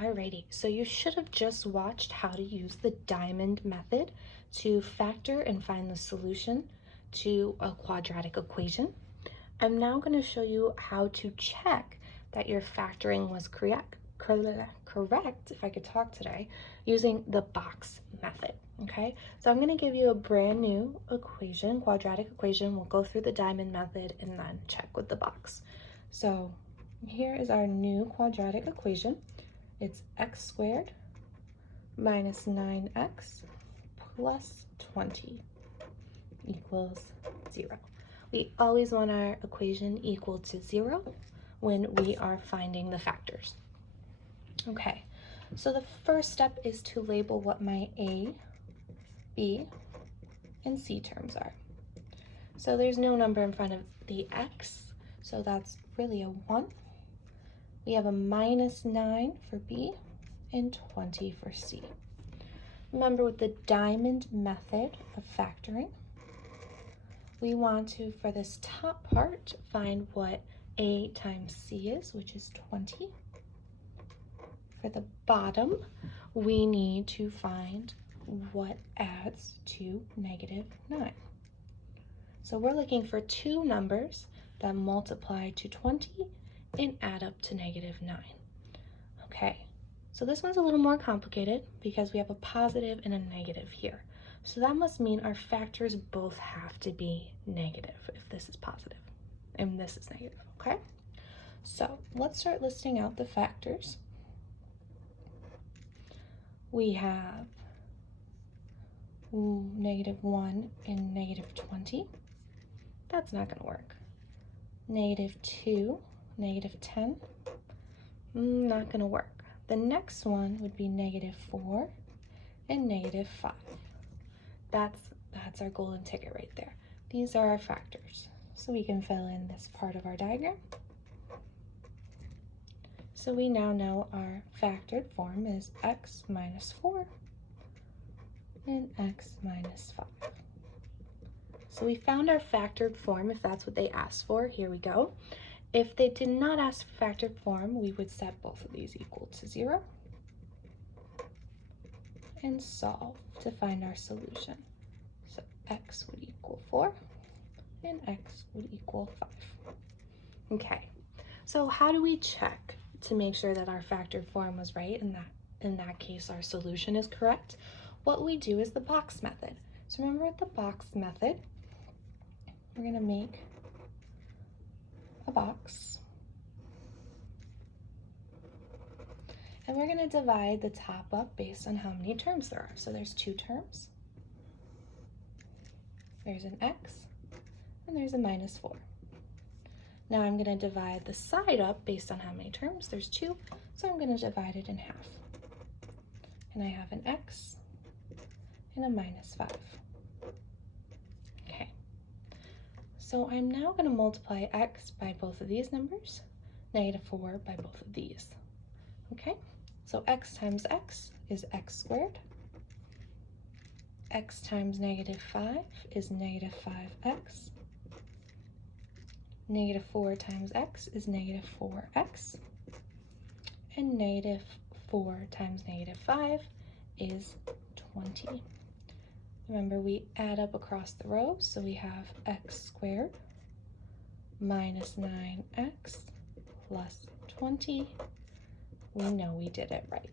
Alrighty, so you should have just watched how to use the diamond method to factor and find the solution to a quadratic equation. I'm now going to show you how to check that your factoring was correct, if I could talk today, using the box method. Okay, so I'm going to give you a brand new equation, quadratic equation. We'll go through the diamond method and then check with the box. So here is our new quadratic equation. It's x squared minus 9x plus 20 equals 0. We always want our equation equal to 0 when we are finding the factors. Okay, so the first step is to label what my a, b, and c terms are. So there's no number in front of the x, so that's really a 1. We have a minus 9 for b and 20 for c. Remember, with the diamond method of factoring, we want to, for this top part, find what a times c is, which is 20. For the bottom, we need to find what adds to negative 9. So we're looking for two numbers that multiply to 20 and add up to negative 9. Okay, so this one's a little more complicated because we have a positive and a negative here. So that must mean our factors both have to be negative if this is positive and this is negative, okay? So let's start listing out the factors. We have negative 1 and negative 20. That's not going to work. Negative 2, negative 10. Not going to work. The next one would be negative 4 and negative 5. That's our golden ticket right there. These are our factors. So we can fill in this part of our diagram. So we now know our factored form is x minus 4 and x minus 5. So we found our factored form if that's what they asked for. Here we go. If they did not ask for factored form, we would set both of these equal to 0 and solve to find our solution. So x would equal 4 and x would equal 5. Okay, so how do we check to make sure that our factored form was right and that in that case our solution is correct? What we do is the box method. So remember, with the box method, we're going to make a box and we're going to divide the top up based on how many terms there are. So there's 2 terms, there's an x, and there's a minus 4. Now I'm going to divide the side up based on how many terms. There's 2, so I'm going to divide it in half. And I have an x and a minus 5. Okay, so I'm now going to multiply x by both of these numbers, negative 4 by both of these. Okay, so x times x is x squared. X times negative 5 is negative 5x. Negative 4 times x is negative 4x. And negative 4 times negative 5 is 20. Remember, we add up across the rows, so we have x squared minus 9x plus 20. We know we did it right.